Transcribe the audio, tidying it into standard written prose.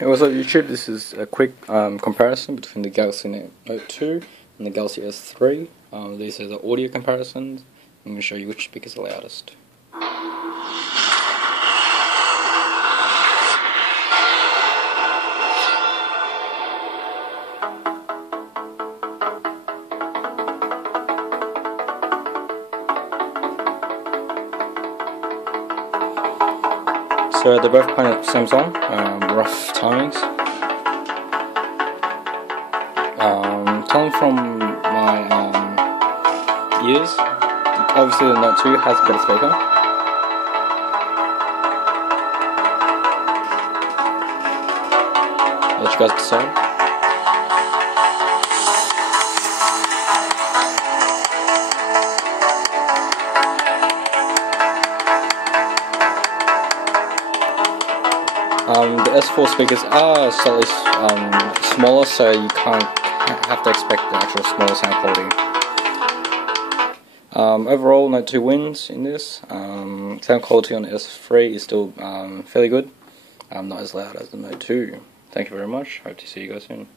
Hey, what's up YouTube? This is a quick comparison between the Galaxy Note 2 and the Galaxy S3. These are the audio comparisons. I'm going to show you which speaker is the loudest. So they're both playing at Samsung, rough timings. Telling from my ears, obviously the Note 2 has a better speaker. I'll let you guys decide. The S4 speakers are slightly smaller, so you can't have to expect the actual smaller sound quality. Overall, Note 2 wins in this. Sound quality on the S3 is still fairly good. Not as loud as the Note 2. Thank you very much. Hope to see you guys soon.